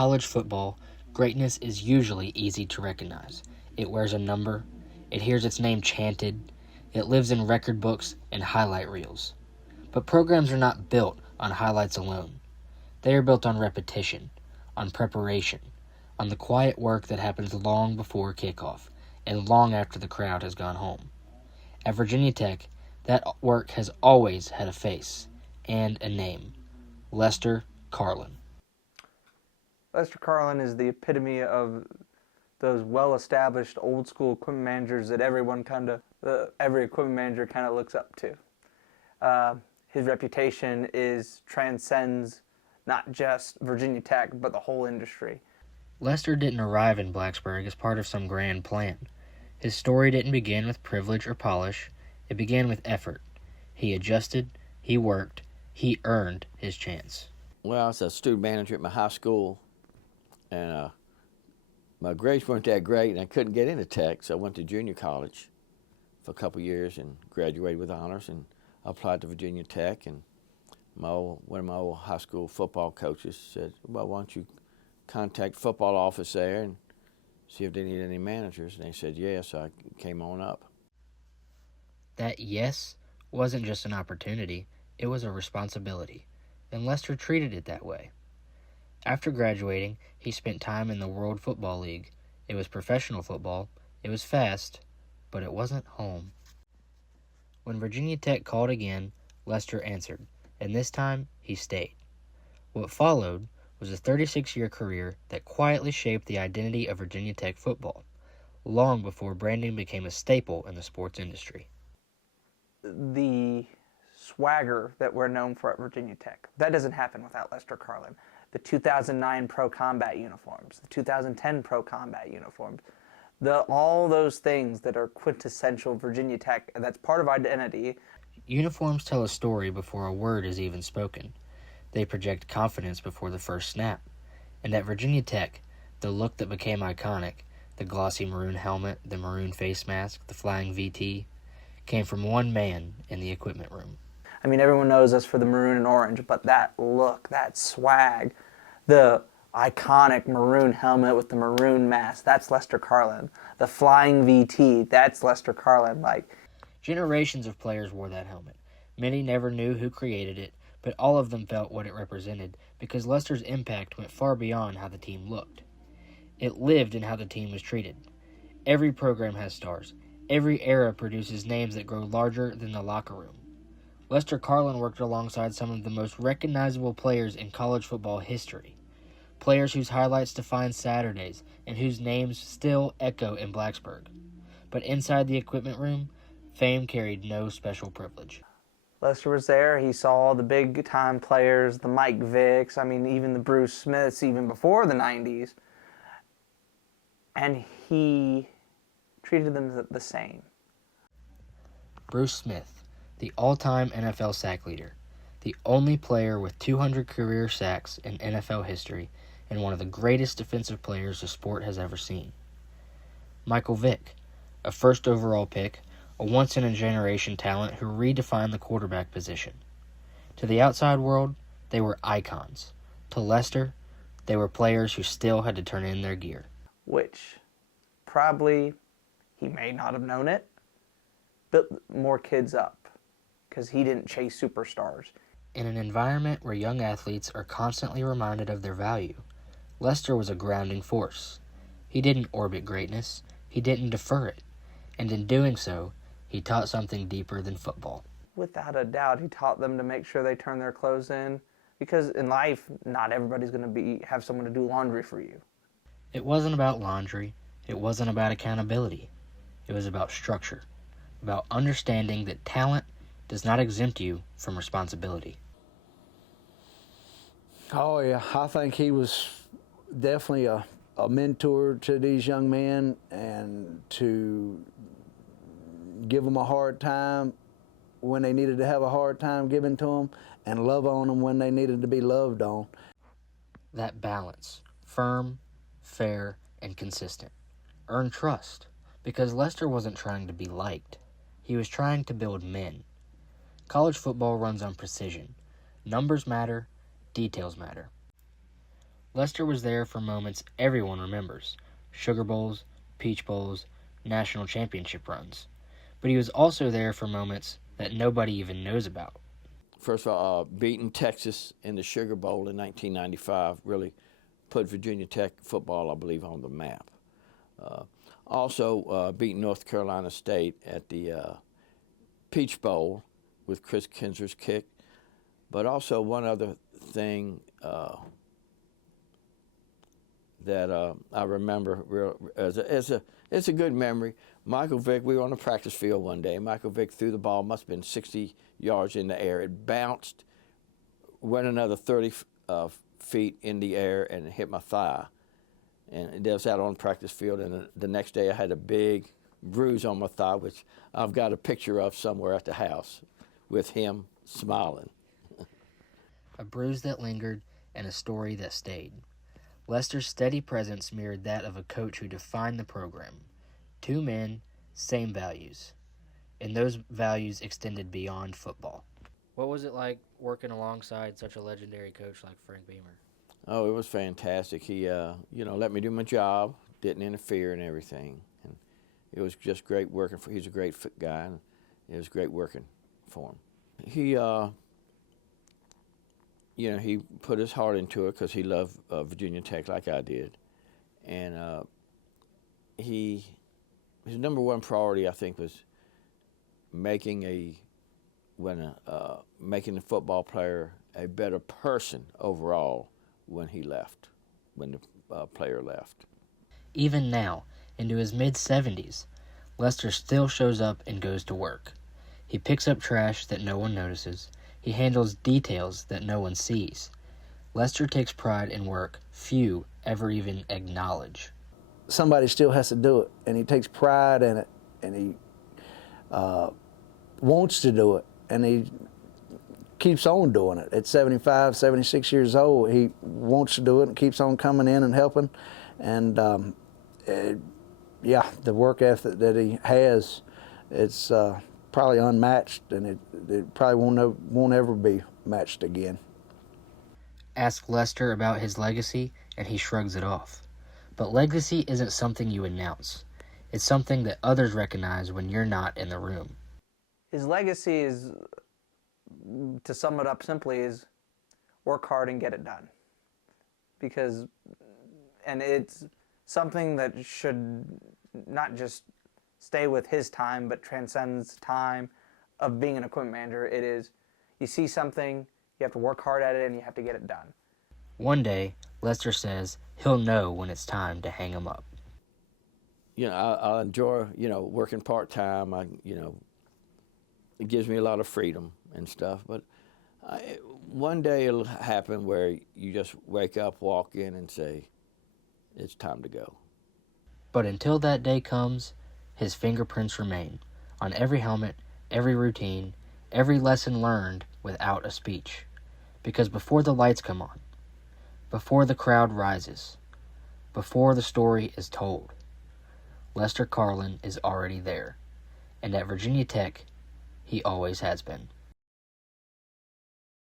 college football, greatness is usually easy to recognize. It wears a number, it hears its name chanted, it lives in record books and highlight reels. But programs are not built on highlights alone. They are built on repetition, on preparation, on the quiet work that happens long before kickoff and long after the crowd has gone home. At Virginia Tech, that work has always had a face and a name: Lester Karlin. Lester Karlin is the epitome of those well-established old-school equipment managers that every equipment manager kind of looks up to. His reputation transcends not just Virginia Tech, but the whole industry. Lester didn't arrive in Blacksburg as part of some grand plan. His story didn't begin with privilege or polish. It began with effort. He adjusted, he worked, he earned his chance. Well, I was a student manager at my high school, and my grades weren't that great, and I couldn't get into Tech, so I went to junior college for a couple years and graduated with honors, and applied to Virginia Tech. And one of my old high school football coaches said, well, why don't you contact the football office there and see if they need any managers? And they said yes, so I came on up. That yes wasn't just an opportunity, it was a responsibility, and Lester treated it that way. After graduating, he spent time in the World Football League. It was professional football, it was fast, but it wasn't home. When Virginia Tech called again, Lester answered, and this time he stayed. What followed was a 36-year career that quietly shaped the identity of Virginia Tech football, long before branding became a staple in the sports industry. The swagger that we're known for at Virginia Tech, that doesn't happen without Lester Karlin. The 2009 Pro Combat uniforms, the 2010 Pro Combat uniforms, all those things that are quintessential Virginia Tech, and that's part of identity. Uniforms tell a story before a word is even spoken. They project confidence before the first snap. And at Virginia Tech, the look that became iconic, the glossy maroon helmet, the maroon face mask, the flying VT, came from one man in the equipment room. I mean, everyone knows us for the maroon and orange, but that look, that swag, the iconic maroon helmet with the maroon mask, that's Lester Karlin. The flying VT, that's Lester Karlin. Generations of players wore that helmet. Many never knew who created it, but all of them felt what it represented because Lester's impact went far beyond how the team looked. It lived in how the team was treated. Every program has stars. Every era produces names that grow larger than the locker room. Lester Karlin worked alongside some of the most recognizable players in college football history. Players whose highlights define Saturdays and whose names still echo in Blacksburg. But inside the equipment room, fame carried no special privilege. Lester was there. He saw the big-time players, the Mike Vicks, even the Bruce Smiths, even before the 90s. And he treated them the same. Bruce Smith, the all-time NFL sack leader, the only player with 200 career sacks in NFL history, and one of the greatest defensive players the sport has ever seen. Michael Vick, a first overall pick, a once-in-a-generation talent who redefined the quarterback position. To the outside world, they were icons. To Lester, they were players who still had to turn in their gear. Which probably, he may not have known it, built more kids up because he didn't chase superstars. In an environment where young athletes are constantly reminded of their value, Lester was a grounding force. He didn't orbit greatness, he didn't defer it, and in doing so, he taught something deeper than football. Without a doubt, he taught them to make sure they turn their clothes in, because in life, not everybody's going to have someone to do laundry for you. It wasn't about laundry, it wasn't about accountability. It was about structure, about understanding that talent does not exempt you from responsibility. Oh yeah, I think he was definitely a mentor to these young men, and to give them a hard time when they needed to have a hard time given to them, and love on them when they needed to be loved on. That balance, firm, fair, and consistent, earned trust, because Lester wasn't trying to be liked. He was trying to build men. College football runs on precision. Numbers matter, details matter. Lester was there for moments everyone remembers: Sugar Bowls, Peach Bowls, national championship runs. But he was also there for moments that nobody even knows about. First of all, beating Texas in the Sugar Bowl in 1995 really put Virginia Tech football, I believe, on the map. Also, beating North Carolina State at the Peach Bowl with Chris Kinser's kick. But also one other thing that I remember it's a good memory. Michael Vick, we were on the practice field one day. Michael Vick threw the ball, must have been 60 yards in the air. It bounced, went another 30 feet in the air, and it hit my thigh. And it was out on the practice field, and the next day I had a big bruise on my thigh, which I've got a picture of somewhere at the house with him smiling. A bruise that lingered and a story that stayed. Lester's steady presence mirrored that of a coach who defined the program. 2 men, same values. And those values extended beyond football. What was it like working alongside such a legendary coach like Frank Beamer? Oh, it was fantastic. He, let me do my job, didn't interfere and everything. And it was just great working for. He's a great guy, and it was great working for him. He, he put his heart into it because he loved Virginia Tech like I did, and his number one priority, I think, was making the football player a better person overall when the player left. Even now, into his mid-70s, Lester still shows up and goes to work. He picks up trash that no one notices. He handles details that no one sees. Lester takes pride in work few ever even acknowledge. Somebody still has to do it, and he takes pride in it, and he wants to do it, and he keeps on doing it. At 75, 76 years old, he wants to do it and keeps on coming in and helping. And the work ethic that he has, it's probably unmatched, and it probably won't ever be matched again. Ask Lester about his legacy, and he shrugs it off. But legacy isn't something you announce. It's something that others recognize when you're not in the room. His legacy is, to sum it up simply, is work hard and get it done. And it's something that should not just stay with his time, but transcends time of being an equipment manager. It is, you see something, you have to work hard at it, and you have to get it done. One day, Lester says he'll know when it's time to hang him up. I enjoy, working part-time. It gives me a lot of freedom and stuff. But one day it'll happen where you just wake up, walk in, and say, it's time to go. But until that day comes, his fingerprints remain on every helmet, every routine, every lesson learned without a speech. Because before the lights come on, before the crowd rises, before the story is told, Lester Karlin is already there. And at Virginia Tech, he always has been.